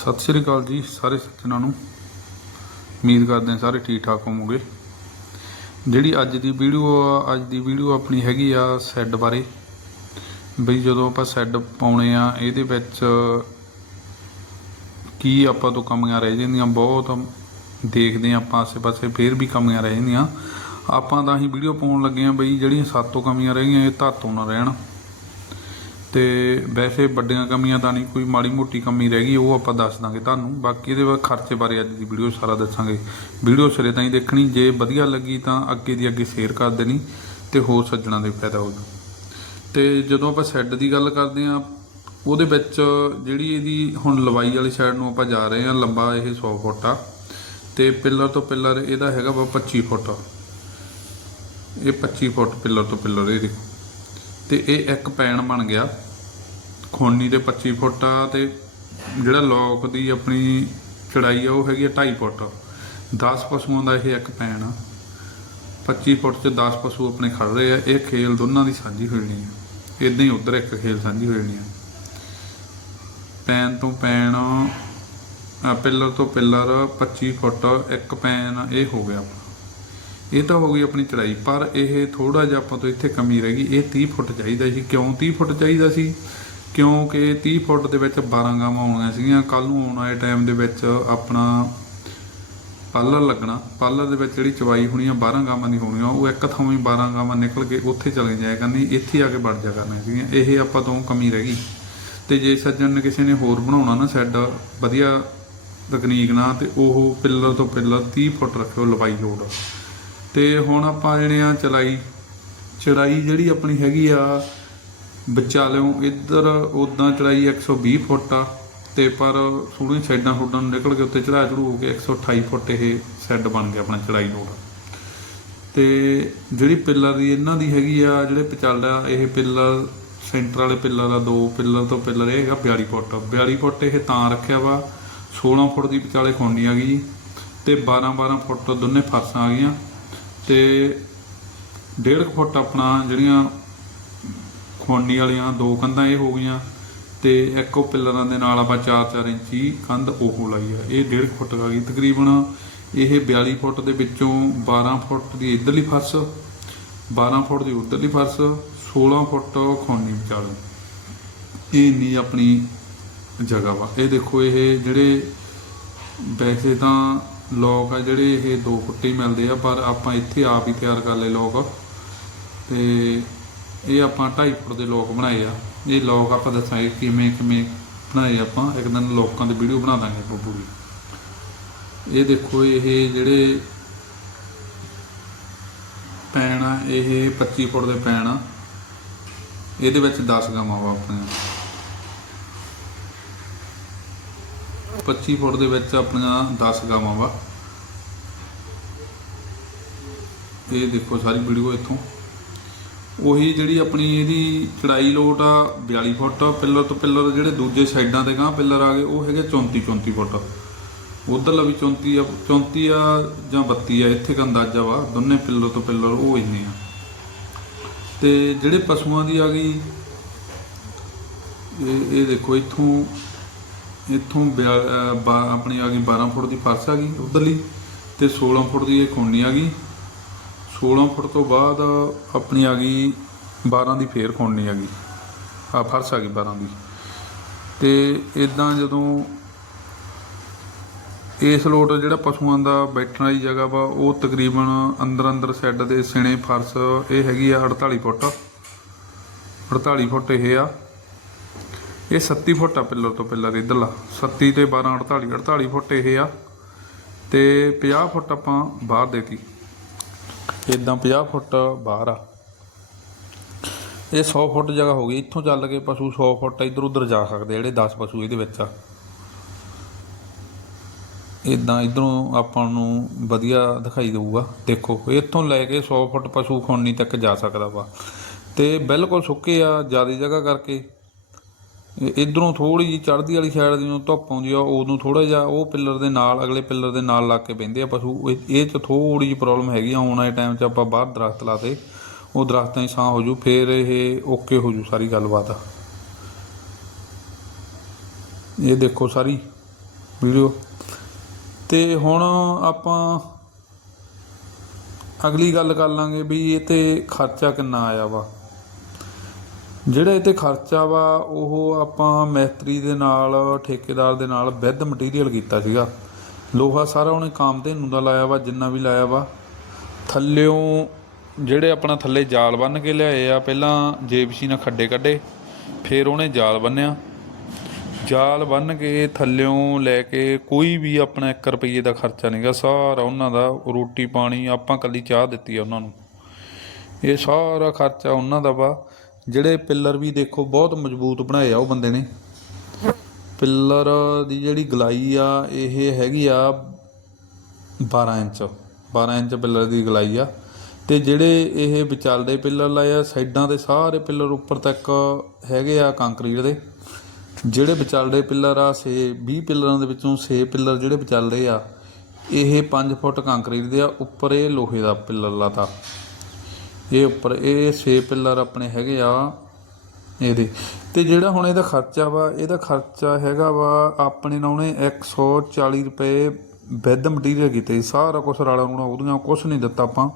ਸਤਿ ਸ਼੍ਰੀ ਅਕਾਲ ਜੀ ਸਾਰੇ ਸੱਜਣਾਂ ਨੂੰ। ਉਮੀਦ ਕਰਦੇ ਹਾਂ ਸਾਰੇ ਠੀਕ ਠਾਕ ਹੋਵੋਗੇ। ਜਿਹੜੀ ਅੱਜ ਦੀ ਵੀਡੀਓ ਆ, ਅੱਜ ਦੀ ਵੀਡੀਓ ਆਪਣੀ ਹੈਗੀ ਆ ਸੈੱਡ ਬਾਰੇ। ਬਈ ਜਦੋਂ ਆਪਾਂ ਸੈੱਡ ਪਾਉਣੇ ਆ, ਇਹਦੇ ਵਿੱਚ ਕੀ ਆਪਾਂ ਤੋਂ ਕਮੀਆਂ ਰਹਿ ਜਾਂਦੀਆਂ, ਬਹੁਤ ਦੇਖਦੇ ਆ ਆਪਾਂ ਆਸੇ-ਪਾਸੇ, ਫੇਰ ਵੀ ਕਮੀਆਂ ਰਹਿ ਜਾਂਦੀਆਂ। ਆਪਾਂ ਤਾਂ ਹੀ ਵੀਡੀਓ ਪਾਉਣ ਲੱਗੇ ਆ ਬਈ, ਜਿਹੜੀਆਂ ਸਾਤੋਂ ਕਮੀਆਂ ਰਹਿ ਗਈਆਂ, ਇਹ ਧਾਤੋਂ ਨਾ ਰਹਿਣ। ਤੇ ਵੈਸੇ ਵੱਡੀਆਂ ਕਮੀਆਂ ਤਾਂ ਨਹੀਂ, ਕੋਈ ਮਾੜੀ ਮੋਟੀ ਕਮੀ ਰਹਿ ਗਈ, ਉਹ ਆਪਾਂ ਦੱਸ ਦਾਂਗੇ ਤੁਹਾਨੂੰ। ਬਾਕੀ ਇਹਦੇ ਬਾਅਦ ਖਰਚੇ ਬਾਰੇ ਅੱਜ ਦੀ ਵੀਡੀਓ ਸਾਰਾ ਦੱਸਾਂਗੇ। ਵੀਡੀਓ ਸਿਰੇ ਤਾਈਂ ਦੇਖਣੀ, ਜੇ ਵਧੀਆ ਲੱਗੀ ਤਾਂ ਅੱਗੇ ਦੀ ਅੱਗੇ ਸ਼ੇਅਰ ਕਰ ਦੇਣੀ ਤੇ ਹੋਰ ਸੱਜਣਾ ਦੇ ਫਾਇਦਾ ਹੋ ਜੂ ਤੇ ਜਦੋਂ ਆਪਾਂ ਸੈੱਡ ਦੀ ਗੱਲ ਕਰਦੇ ਆ ਉਹਦੇ ਵਿੱਚ ਜਿਹੜੀ ਇਹਦੀ ਹੁਣ ਲਵਾਈ ਵਾਲੀ ਸਾਈਡ ਨੂੰ ਆਪਾਂ ਜਾ ਰਹੇ ਆ ਲੰਬਾ ਇਹ 100 ਫੁੱਟ ਆ, ਤੇ ਪਿੱਲਰ ਤੋਂ ਪਿੱਲਰ ਇਹਦਾ ਹੈਗਾ ਵਾ 25 ਫੁੱਟ। ਇਹ 25 ਫੁੱਟ ਪਿੱਲਰ ਤੋਂ ਪਿੱਲਰ ਇਹ ਦੇਖੋ ਤੇ ਇਹ ਇੱਕ ਪੈਣ ਬਣ ਗਿਆ। ਖੋਨੀ ਦੇ 25 ਫੁੱਟ ਆ ਤੇ ਜਿਹੜਾ ਲੋਕ ਦੀ ਆਪਣੀ ਚੜਾਈ ਆ, ਉਹ ਹੈਗੀ ਆ 2.5 ਫੁੱਟ। 10 ਪਸ਼ੂਆਂ ਦਾ ਇਹ ਇੱਕ ਪੈਣ ਆ। 25 ਫੁੱਟ ਚ 10 ਪਸ਼ੂ ਆਪਣੇ ਖੜ ਰਹੇ ਆ। ਇਹ ਖੇਲ ਦੋਨਾਂ ਦੀ ਸਾਂਝੀ ਹੋਣੀ ਆ। ਇਦਾਂ ਹੀ ਉਧਰ ਇੱਕ ਖੇਲ ਸਾਂਝੀ ਹੋਣੀ ਆ। ਪੈਣ ਤੋਂ ਪੈਣ ਪਿੱਲਰ ਤੋਂ ਪਿੱਲਰ 25 ਫੁੱਟ, ਇੱਕ ਪੈਨ ਇਹ ਹੋ ਗਿਆ ਇਹ ਤਾਂ ਹੋ ਗਈ ਆਪਣੀ ਚੜਾਈ ਪਰ ਇਹ ਥੋੜਾ ਜਿਹਾ ਆਪਾਂ ਤੋਂ ਇੱਥੇ ਕਮੀ ਰਹਿ ਗਈ। ਇਹ 30 ਫੁੱਟ ਚਾਹੀਦਾ ਸੀ। ਕਿਉਂ 30 ਫੁੱਟ ਚਾਹੀਦਾ ਸੀ? ਕਿਉਂਕਿ 30 ਫੁੱਟ ਦੇ ਵਿੱਚ 12 ਗਾਵਾਂ ਆਉਣੀਆਂ ਸੀਗੀਆਂ। ਕੱਲ ਨੂੰ ਆਉਣ ਵਾਲੇ ਟਾਈਮ ਦੇ ਵਿੱਚ ਆਪਣਾ ਪਾਲਰ ਲੱਗਣਾ। ਪਾਲਰ ਦੇ ਵਿੱਚ ਜਿਹੜੀ ਚਵਾਈ ਹੋਣੀ ਆ 12 ਗਾਵਾਂ ਦੀ ਹੋਣੀ ਆ, ਉਹ ਇੱਕ ਥਾਂ ਹੀ 12 ਗਾਵਾਂ ਨਿਕਲ ਕੇ ਉੱਥੇ ਚਲੇ ਜਾਇਆ ਕਰਨੀ। ਇੱਥੇ ਆ ਕੇ ਵੜ ਜਾ ਕਰਨੀਆਂ ਸੀਗੀਆਂ। ਇਹ ਆਪਾਂ ਤੋਂ ਕਮੀ ਰਹਿ ਗਈ। ਤੇ ਜੇ ਸੱਜਣ ਨੇ ਕਿਸੇ ਨੇ ਹੋਰ ਬਣਾਉਣਾ ਨਾ ਸ਼ੈੱਡ, ਵਧੀਆ ਤਕਨੀਕ ਨਾਲ, ਤੇ ਉਹ ਪਿੱਲਰ ਤੋਂ ਪਿੱਲਰ 30 ਫੁੱਟ ਰੱਖਿਓ ਲੰਬਾਈ ਲੋੜ ਤੇ ਹੁਣ ਆਪਾਂ ਜਿਹੜੇ ਆ ਚਲਾਈ, ਚੜਾਈ ਜਿਹੜੀ ਆਪਣੀ ਹੈਗੀ ਆ ਵਿਚਾਲਿਓਂ ਇੱਧਰ ਉਦਾਂ ਚੜਾਈ 120 ਫੁੱਟ ਆ, ਤੇ ਪਰ ਸੋਹਣੀਆਂ ਸਾਈਡਾਂ ਹੁੱਡਾਂ ਨੂੰ ਨਿਕਲ ਕੇ ਉੱਤੇ ਚੜਾ ਚੜੂ ਹੋ ਕੇ 128 ਫੁੱਟ ਇਹ ਸੈੱਡ ਬਣ ਗਿਆ ਆਪਣਾ ਚੜਾਈ ਲੋਡ। ਤੇ ਜਿਹੜੀ ਪਿੱਲਰ ਦੀ ਇਹਨਾਂ ਦੀ ਹੈਗੀ ਆ, ਜਿਹੜੇ ਪਚਾਲਾ, ਇਹ ਪਿੱਲਰ ਸੈਂਟਰ ਵਾਲੇ ਪਿੱਲਰ ਦਾ ਦੋ ਪਿੱਲਰ ਤੋਂ ਪਿੱਲਰ ਇਹ ਹੈਗਾ 42 ਫੁੱਟ। 42 ਫੁੱਟ ਇਹ ਤਾਂ ਰੱਖਿਆ ਵਾ 16 ਫੁੱਟ ਦੀ ਵਿਚਾਲੇ ਖੋਣੀ ਆ ਗਈ ਤੇ 12 12 ਫੁੱਟ ਦੋਨੇ ਫਰਸਾਂ ਆ ਗਈਆਂ। ਤੇ 1.5 ਫੁੱਟ ਆਪਣਾ ਜਿਹੜੀਆਂ ਖੋਣੀ ਵਾਲੀਆਂ ਦੋ ਕੰਧਾਂ ਇਹ ਹੋ ਗਈਆਂ ਤੇ ਇੱਕ ਉਹ ਪਿੱਲਰਾਂ ਦੇ ਨਾਲ ਆਪਾਂ 4-4 ਇੰਚੀ ਕੰਧ ਉਹ ਲਾਈ ਆ। ਇਹ 1.5 ਫੁੱਟ ਆ ਗਈ ਤਕਰੀਬਨ। ਇਹ 42 ਫੁੱਟ ਦੇ ਵਿੱਚੋਂ 12 ਫੁੱਟ ਦੀ ਇਧਰਲੀ ਫਰਸ਼ 12 ਫੁੱਟ ਦੀ ਉਧਰਲੀ ਫਰਸ਼ 16 ਫੁੱਟ ਖੋਣੀ ਵਿਚਾਲੇ। ਇਹ ਇੰਨੀ ਆਪਣੀ ਜਗ੍ਹਾ ਵਾ। ਇਹ ਦੇਖੋ, ਇਹ ਜਿਹੜੇ ਵੈਸੇ ਤਾਂ ਲੋਕ ਆ ਜਿਹੜੇ ਇਹ 2 ਫੁੱਟ ਹੀ ਮਿਲਦੇ ਆ, ਪਰ ਆਪਾਂ ਇੱਥੇ ਆਪ ਹੀ ਤਿਆਰ ਕਰ ਲਏ ਲੋਕ। ਤੇ ਇਹ ਆਪਾਂ 2.5 ਫੁੱਟ ਦੇ ਲੋਕ ਬਣਾਏ ਆ। ਇਹ ਲੋਕ ਆਪਾਂ ਦੱਸਾਂਗੇ ਕਿਵੇਂ ਕਿਵੇਂ ਬਣਾਏ ਆਪਾਂ। ਇੱਕ ਦਿਨ ਲੋਕਾਂ ਦੀ ਵੀਡੀਓ ਬਣਾ ਦਾਂਗੇ ਆਪਾਂ ਪੂਰੀ। ਇਹ ਦੇਖੋ, ਇਹ ਜਿਹੜੇ ਪੈਣ ਆ, ਇਹ 25 ਫੁੱਟ ਦੇ ਪੈਣ ਆ। ਇਹਦੇ ਵਿੱਚ 10 ਗਾਵਾਂ ਵਾ ਆਪਣੀਆਂ 25 ਫੁੱਟ ਦੇ ਵਿੱਚ ਆਪਣੀਆਂ 10 ਗਾਵਾਂ ਵਾ। ਇਹ ਦੇਖੋ ਸਾਰੀ ਵੀਡੀਓ ਇੱਥੋਂ। ਉਹੀ ਜਿਹੜੀ ਆਪਣੀ ਇਹਦੀ ਚੜਾਈ ਲੋਟ ਆ 42 ਫੁੱਟ, ਪਿੱਲਰ ਤੋਂ ਪਿੱਲਰ ਜਿਹੜੇ ਦੂਜੇ ਸਾਈਡਾਂ ਤੇ ਗਾਂ ਪਿੱਲਰ ਆ ਗਏ, ਉਹ ਹੈਗੇ 34 34 ਫੁੱਟ। ਉਧਰਲਾ ਵੀ 34 ਆ 34 ਆ ਜਾਂ 32 ਆ, ਇੱਥੇ ਦਾ ਅੰਦਾਜ਼ਾ ਵਾ, ਦੋਨੇ ਪਿੱਲਰ ਤੋਂ ਪਿੱਲਰ ਉਹ ਇੰਨੇ ਆ। ਤੇ ਜਿਹੜੇ ਪਸ਼ੂਆਂ ਦੀ ਆ ਗਈ, ਇਹ ਇਹ ਦੇਖੋ ਇੱਥੋਂ ਇੱਥੋਂ ਬਿਆ- ਅਹ ਬਾ- ਆਪਣੀ ਆ ਗਈ 12 ਫੁੱਟ ਦੀ ਫਰਸ਼ ਆ ਗਈ ਉਧਰਲੀ ਤੇ 16 ਫੁੱਟ ਦੀ ਇਹ ਖੋਣੀ ਆ ਗਈ। 16 ਫੁੱਟ ਤੋਂ ਬਾਅਦ ਆਪਣੀ ਆ ਗਈ 12 ਦੀ ਫੇਰ ਖੋਣੀ ਆ ਗਈ। ਆ ਫਰਸ਼ ਆ ਗਈ 12 ਦੀ। ਤੇ ਇਦਾਂ ਜਦੋਂ ਇਸ ਲੋਟ ਜਿਹੜਾ ਪਸ਼ੂਆਂ ਦਾ ਬੈਠਣ ਵਾਲੀ ਜਗ੍ਹਾ ਵਾ, ਉਹ ਤਕਰੀਬਨ ਅੰਦਰ ਅੰਦਰ ਸੈੱਡ ਦੇ ਸਿਣੇ ਫਰਸ਼ ਇਹ ਹੈਗੀ ਆ 48 ਫੁੱਟ। 48 ਫੁੱਟ ਇਹ ਆ। ਇਹ 37 ਫੁੱਟ ਆ ਪਿੱਲਰ ਤੋਂ ਪਿੱਲਰ ਇਧਰਲਾ। 37 ਤੇ 12 48 48 ਫੁੱਟ ਇਹ ਆ। ਤੇ 50 ਫੁੱਟ ਆਪਾਂ ਬਾਹਰ ਦੇਤੀ ਇਦਾਂ 50 ਫੁੱਟ ਬਾਹਰ ਆ। ਇਹ 100 ਫੁੱਟ ਜਗ੍ਹਾ ਹੋ ਗਈ। ਇੱਥੋਂ ਚੱਲ ਕੇ ਪਸ਼ੂ 100 ਫੁੱਟ ਇੱਧਰ ਉੱਧਰ ਜਾ ਸਕਦੇ ਜਿਹੜੇ 10 ਪਸ਼ੂ ਇਹਦੇ ਵਿੱਚ ਆ। ਇਦਾਂ ਇਧਰੋਂ ਆਪਾਂ ਨੂੰ ਵਧੀਆ ਦਿਖਾਈ ਦੇਊਗਾ। ਦੇਖੋ, ਇੱਥੋਂ ਲੈ ਕੇ 100 ਫੁੱਟ ਪਸ਼ੂ ਖੋਣੀ ਤੱਕ ਜਾ ਸਕਦਾ ਵਾ। ਤੇ ਬਿਲਕੁਲ ਸੁੱਕੇ ਆ, ਜ਼ਿਆਦਾ ਜਗ੍ਹਾ ਕਰਕੇ। ਇਧਰੋਂ ਥੋੜੀ ਜਿਹੀ ਚੜ੍ਹਦੀ ਵਾਲੀ ਸਾਈਡ ਦੀ ਧੁੱਪ ਆਉਂਦੀ ਆ, ਉਦੋਂ ਥੋੜਾ ਜਿਹਾ ਉਹ ਪਿੱਲਰ ਦੇ ਨਾਲ, ਅਗਲੇ ਪਿੱਲਰ ਦੇ ਨਾਲ ਲੱਗ ਕੇ ਬਹਿੰਦੇ ਆ ਪਸ਼ੂ। ਇਹ- ਇਹ ਚ ਥੋੜੀ ਜਿਹੀ ਪ੍ਰੋਬਲਮ ਹੈਗੀ ਆ ਆਉਣ ਵਾਲੇ ਟਾਈਮ 'ਚ ਆਪਾਂ ਬਾਹਰ ਦਰਖਤ ਲਾਤੇ, ਉਹ ਦਰਖਤਾਂ ਦੀ ਛਾਂ ਹੋ ਜੂ ਫੇਰ ਇਹ ਓਕੇ ਹੋ ਜੂ ਸਾਰੀ ਗੱਲਬਾਤ। ਇਹ ਦੇਖੋ ਸਾਰੀ ਵੀਡੀਓ ਤੇ ਹੁਣ ਆਪਾਂ ਅਗਲੀ ਗੱਲ ਕਰ ਲਾਂਗੇ ਵੀ ਇਹ ਤੇ ਖਰਚਾ ਕਿੰਨਾ ਆਇਆ ਵਾ। ਜਿਹੜਾ ਇਹ ਤੇ ਖਰਚਾ ਵਾ, ਉਹ ਆਪਾਂ ਮੈਸਤਰੀ ਦੇ ਨਾਲ, ਠੇਕੇਦਾਰ ਦੇ ਨਾਲ ਵਿਦ ਮਟੀਰੀਅਲ ਕੀਤਾ ਸੀਗਾ। ਲੋਹਾ ਸਾਰਾ ਉਹਨੇ ਕਾਮ ਤੇ ਨੂੰ ਦਾ ਲਾਇਆ ਵਾ, ਜਿੰਨਾ ਵੀ ਲਾਇਆ ਵਾ। ਥੱਲਿਓਂ ਜਿਹੜੇ ਆਪਣਾ ਥੱਲੇ ਜਾਲ ਬੰਨ ਕੇ ਲਿਆਏ ਆ, ਪਹਿਲਾਂ ਜੇਬੀਸੀ ਨਾਲ ਖੱਡੇ ਕੱਢੇ, ਫਿਰ ਉਹਨੇ ਜਾਲ ਬੰਨਿਆ। ਜਾਲ ਬੰਨ ਕੇ ਥੱਲਿਓਂ ਲੈ ਕੇ ਕੋਈ ਵੀ ਆਪਣਾ 1 ਰੁਪਏ ਦਾ ਖਰਚਾ ਨਹੀਂਗਾ ਸਾਰਾ ਉਹਨਾਂ ਦਾ ਰੋਟੀ ਪਾਣੀ, ਆਪਾਂ ਕੱਲੀ ਚਾਹ ਦਿੱਤੀ ਆ ਉਹਨਾਂ ਨੂੰ। ਇਹ ਸਾਰਾ ਖਰਚਾ ਉਹਨਾਂ ਦਾ ਵਾ। ਜਿਹੜੇ ਪਿੱਲਰ ਵੀ ਦੇਖੋ ਬਹੁਤ ਮਜ਼ਬੂਤ ਬਣਾਏ ਆ ਉਹ ਬੰਦੇ ਨੇ। ਪਿੱਲਰ ਦੀ ਜਿਹੜੀ ਗਲਾਈ ਆ, ਇਹ ਹੈਗੀ ਆ 12 ਇੰਚ। 12 ਇੰਚ ਪਿੱਲਰ ਦੀ ਗਲਾਈ ਆ। ਤੇ ਜਿਹੜੇ ਇਹ ਵਿਚਾਲਦੇ ਪਿੱਲਰ ਲਾਏ ਆ, ਸਾਈਡਾਂ ਦੇ ਸਾਰੇ ਪਿੱਲਰ ਉੱਪਰ ਤੱਕ ਹੈਗੇ ਆ ਕੰਕਰੀਟ ਦੇ। ਜਿਹੜੇ ਵਿਚਾਲਦੇ ਪਿੱਲਰ ਆ ਸੇ 20 ਪਿੱਲਰਾਂ ਦੇ ਵਿੱਚੋਂ 6 ਪਿੱਲਰ ਜਿਹੜੇ ਵਿਚਾਲਦੇ ਆ, ਇਹ 5 ਫੁੱਟ ਕੰਕਰੀਟ ਦੇ ਆ, ਉੱਪਰ ਇਹ ਲੋਹੇ ਦਾ ਪਿੱਲਰ ਲਾਤਾ। ਇਹ ਉੱਪਰ, ਇਹ 6 ਪਿੱਲਰ ਆਪਣੇ ਹੈਗੇ ਆ ਇਹਦੇ। ਤੇ ਜਿਹੜਾ ਹੁਣ ਇਹਦਾ ਖਰਚਾ ਵਾ, ਇਹਦਾ ਖਰਚਾ ਹੈਗਾ ਵਾ ਆਪਣੇ ਨਾਲ ਉਹਨੇ 140 ਰੁਪਏ ਵਿਦ ਮਟੀਰੀਅਲ ਕੀਤੇ ਸੀ। ਸਾਰਾ ਕੁਝ ਰਾੜਾ ਰੂੜਾ ਉਹਦੀਆਂ ਕੁਝ ਨਹੀਂ ਦਿੱਤਾ ਆਪਾਂ।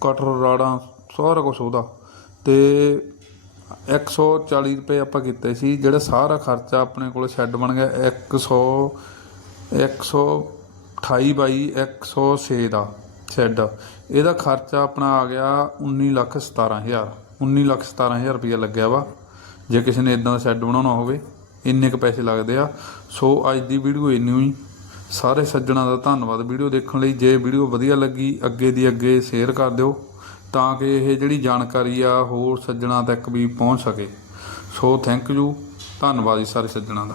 ਕਟਰ ਰਾੜਾਂ, ਸਾਰਾ ਕੁਝ ਉਹਦਾ। ਤੇ 140 ਰੁਪਏ ਆਪਾਂ ਕੀਤੇ ਸੀ, ਜਿਹੜਾ ਸਾਰਾ ਖਰਚਾ ਆਪਣੇ ਕੋਲ ਸ਼ੈੱਡ ਬਣ ਗਿਆ 100 128 ਬਾਈ 106 ਦਾ। ਸ਼ੈੱਡ ਇਹਦਾ ਖਰਚਾ ਆਪਣਾ ਆ ਗਿਆ 19 ਲੱਖ 17000 19 ਲੱਖ 17000 ਰੁਪਏ ਲੱਗਿਆ ਵਾ। ਜੇ ਕਿਸੇ ਨੇ ਇਦਾਂ ਦਾ ਸ਼ੈੱਡ ਬਣਾਉਣਾ ਹੋਵੇ, ਇੰਨੇ ਕੁ ਪੈਸੇ ਲੱਗਦੇ ਆ। ਸੋ ਅੱਜ ਦੀ ਵੀਡੀਓ ਇੰਨੀ ਹੀ ਸਾਰੇ ਸੱਜਣਾ ਦਾ ਧੰਨਵਾਦ ਵੀਡੀਓ ਦੇਖਣ ਲਈ। ਜੇ ਵੀਡੀਓ ਵਧੀਆ ਲੱਗੀ, ਅੱਗੇ ਦੀ ਅੱਗੇ ਸ਼ੇਅਰ ਕਰ ਦਿਓ, ਤਾਂ ਕਿ ਇਹ ਜਿਹੜੀ ਜਾਣਕਾਰੀ ਆ, ਹੋਰ ਸੱਜਣਾ ਤੱਕ ਵੀ ਪਹੁੰਚ ਸਕੇ। ਸੋ ਥੈਂਕ ਯੂ ਧੰਨਵਾਦ ਜੀ ਸਾਰੇ ਸੱਜਣਾ ਦਾ।